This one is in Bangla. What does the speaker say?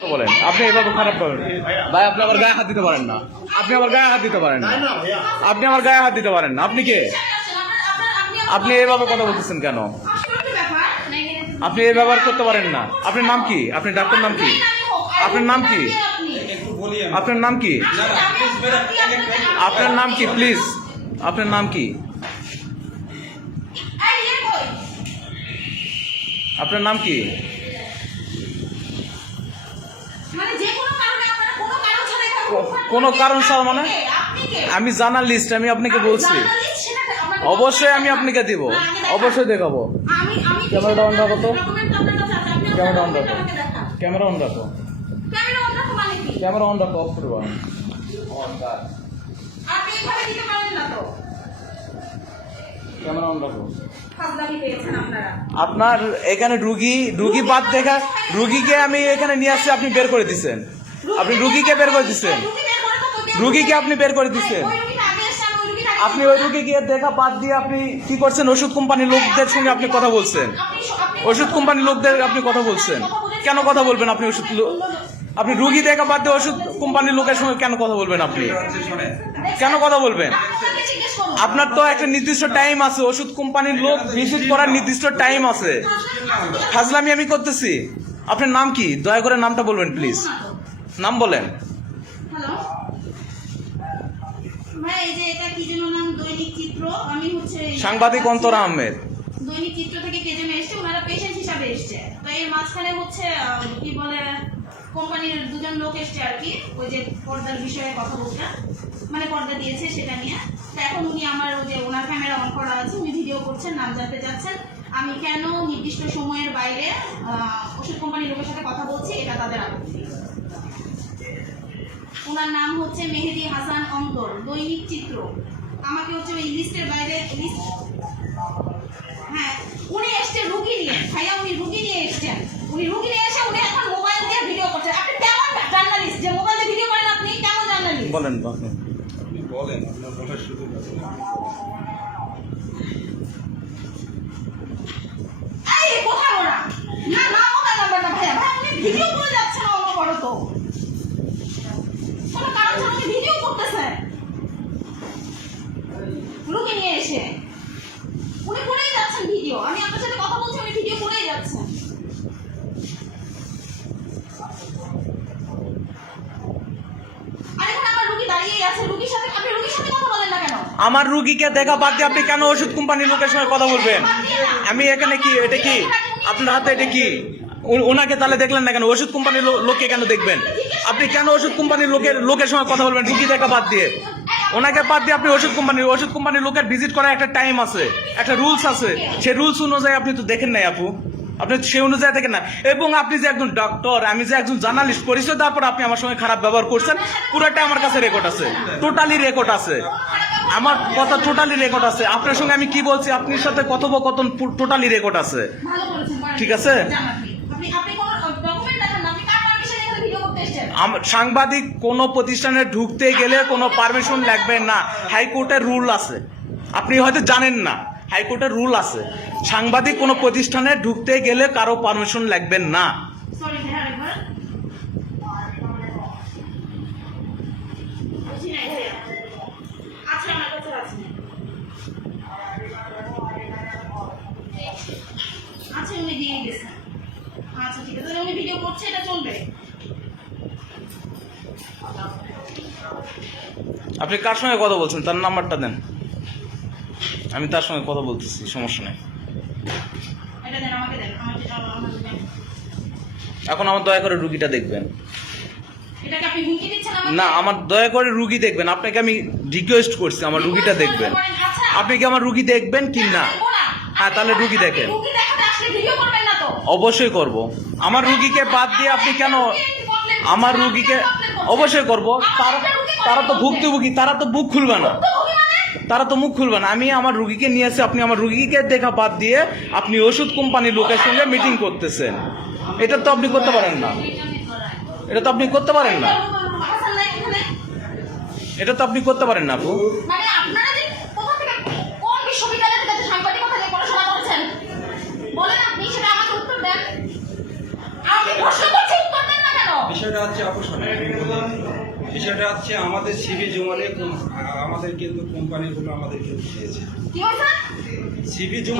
বলেন, আপনি এভাবে খারাপ ভাই, আপনি আবার গায়ে হাত দিতে পারেন না। আপনি আবার গায়ে হাত দিতে পারেন না। আপনি আমার গায়ে হাত দিতে পারেন না। আপনি কে? আপনি এভাবে কথা বলতেছেন কেন? আপনি এই ব্যবহার করতে পারেন না। আপনার নাম কি? আপনি ডাক্তার নাম কি? আপনার নাম কি? আপনার নাম কি? আপনার নাম কি? প্লিজ। আপনার নাম কি? আপনার নাম কি? কোনো কারণ আপনি মানে? আমি জার্নালিস্ট আমি আপনাকে বলছি। অবশ্যই আমি আপনাকে দিব। অবশ্যই দেখাবো। ক্যামেরাটা on রাখো তো। ক্যামেরা অন রাখো। ক্যামেরা অন রাখো। ক্যামেরা অন রাখো মানে ক্যামেরা অন রাখো অফ করব। ক্যামেরা অন রাখো। আপনার। এখানে রুগী রুগী বাদ দেখা রুগীকে আমি এখানে নিয়ে আসছি আপনি বের করে দিচ্ছেন আপনি রুগীকে বের করে দিচ্ছেন কোথায়- রুগীকে আপনি বের করে দিচ্ছেন আমি ওই রুগী আপনি রুগীকে দেখা বাদ দিয়ে আপনি কি করছেন? ওষুধ কোম্পানির লোকদের সঙ্গে আপনি কথা বলছেন। আপনি আপনি- ওষুধ কোম্পানির লোকদের আপনি কথা বলছেন। কেন কথা বলবেন আপনি ওষুধ আপনি রুগী দেখা বাদ দিয়ে ওষুধ কোম্পানির লোকের সঙ্গে কেন কথা বলবেন আপনি? কেন কথা বলবেন। আপনার তো একটা নির্দিষ্ট টাইম আছে ওষুধ কোম্পানির লোক ভিজিট করার নির্দিষ্ট টাইম আছে। ফাজলামি আমি করতেছি। আপনার নাম কি? দয়া করে নামটা বলবেন প্লিজ নাম বলেন। হ্যালো। ভাই এই যে এটা কি যেন নাম? দৈনিক চিত্র। আমি হচ্ছে সাংবাদিক অন্তর আহমেদ। দৈনিক চিত্র থেকে কে যেন এসছে ওনারা পেশেন্ট হিসাবে এসছে। তো এর মাঝখানে হচ্ছে কি বলে কোম্পানির দুজন লোক এসছে আর কি। ওই যে পর্দার বিষয়ে কথা বলতে মানে পর্দা দিয়েছে সেটা নিয়ে। তো এখন উনি আমার ওই যে ওনার ক্যামেরা অন করা আছে উনি ভিডিও করছেন নাম জানতে চাচ্ছেন। আমি কেন নির্দিষ্ট সময়ের বাইরে ওষুধ কোম্পানির লোকের সাথে কথা বলছি এটা তাদের আপত্তি। ওনার নাম হচ্ছে মেহেদি হাসান অন্দর দৈনিক চিত্র। আমাকে হচ্ছে ওই লিস্টের বাইরে লিস্ট হ্যাঁ উনি এসছে রুগী নিয়ে ভাইয়া উনি রুগী নিয়ে এসছেন। উনি রুগী নিয়ে এসে উনি এখন মোবাইল দিয়ে ভিডিও করছেন আপনি কেমন জার্নালিস্ট যে মোবাইলে ভিডিও করেন আপনি কেমন জার্নালিস্ট বলেন আপনি আপনি বলেন আপনার বলার সুযোগ আছে এই কোথায় ওরা না না মোবাইল নাম্বার না ভাইয়া ভাই উনি ভিডিও করে যাচ্ছেন অন্য বড় তো। কোনো কারণ ছাড়া ভিডিও করতেছে। রুগী নিয়ে এসে। উনি করেই যাচ্ছেন ভিডিও। আমি আপনার সাথে কথা বলছি উনি ভিডিও করেই যাচ্ছেন। আমার রুগীকে দেখা বাদ দিয়ে আপনি কেন ওষুধ কোম্পানির লোকের সঙ্গে কথা বলবেন? আমি এখানে কি? এটা কি? আপনার হাতে এটা কি? ওনাকে তাহলে দেখলেন না কেন? ওষুধ কোম্পানির লোককে কেন দেখবেন? আপনি কেন ওষুধ কোম্পানির লোকের লোকের সঙ্গে কথা বলবেন? রুগী দেখা বাদ দিয়ে। ওনাকে বাদ দিয়ে আপনি ওষুধ কোম্পানির ওষুধ কোম্পানির লোকের ভিজিট করার একটা টাইম আছে, একটা রুলস আছে। সেই রুলস অনুযায়ী আপনি তো দেখেন নাই আপু। আপনি সেই অনুযায়ী দেখেন না। এবং আপনি যে একজন ডক্টর আমি যে একজন জার্নালিস্ট পরিচয় দেওয়ার পর আপনি আমার সঙ্গে খারাপ ব্যবহার করছেন পুরোটা আমার কাছে রেকর্ড আছে। টোটালি রেকর্ড আছে। আমার কথা টোটালি রেকর্ড আছে। আপনার সঙ্গে আমি কি বলছি, আপনার সাথে কথোপকথন টোটালি রেকর্ড আছে। ঠিক আছে? সাংবাদিক কোনো প্রতিষ্ঠানে ঢুকতে গেলে কোনো পারমিশন লাগবে না। হাইকোর্টের রুল আছে। আপনি হয়তো জানেন না, হাইকোর্টের রুল আছে। সাংবাদিক কোনো প্রতিষ্ঠানে ঢুকতে গেলে কারও পারমিশন লাগবে না সরি ভাই আরেকবার বুঝি নাই ভাইয়া আচ্ছা আমার কাছে আছে আচ্ছা উনি দিয়ে গেছেন আচ্ছা ঠিক আছে তাহলে উনি ভিডিও করছে এটা চলবে আপনি কার সঙ্গে কথা বলছেন? তার নাম্বারটা দেন। আমি তার সঙ্গে কথা বলতেছি সমস্যা নেই। এখন আমার দয়া করে রুগীটা দেখবেন। না আমার দয়া করে রুগী দেখবেন। আপনাকে আমি রিকোয়েস্ট করছি আমার রুগীটা দেখবেন। আপনি কি আমার রুগী দেখবেন কি না? হ্যাঁ, তাহলে রুগী দেখেন। অবশ্যই করব। আমার রুগীকে বাদ দিয়ে আপনি কেন আমার রুগীকে অবশ্যই করব। তারা তারা তো ভুক্তভোগী, তারা তো বুক খুলবে না। তারা তো মুখ খুলবে না। আমি আমার রুগীকে নিয়ে এসে আপনি আমার রুগীকে দেখা বাদ দিয়ে আপনি ওষুধ কোম্পানির লোকের সঙ্গে মিটিং করতেছেন। এটা তো আপনি করতে পারেন না। এটা তো আপনি করতে পারেন না? এটা তো আপনি করতে পারেন না আপু মানে আপনারা যে কোথা থেকে কোন বিশ্ববিদ্যালয় থেকে সাংবাদিকতা নিয়ে পড়াশোনা করছেন বলেন আপনি সেটা আমাকে উত্তর দেন আমি প্রশ্ন করছি উত্তর দেন না কেন বিষয়টা হচ্ছে বিষয়টা হচ্ছে আমাদের সিবি কোম- আমাদের কিন্তু কোম্পানিগুলো আমাদের কিন্তু দিয়েছে সিবি জমা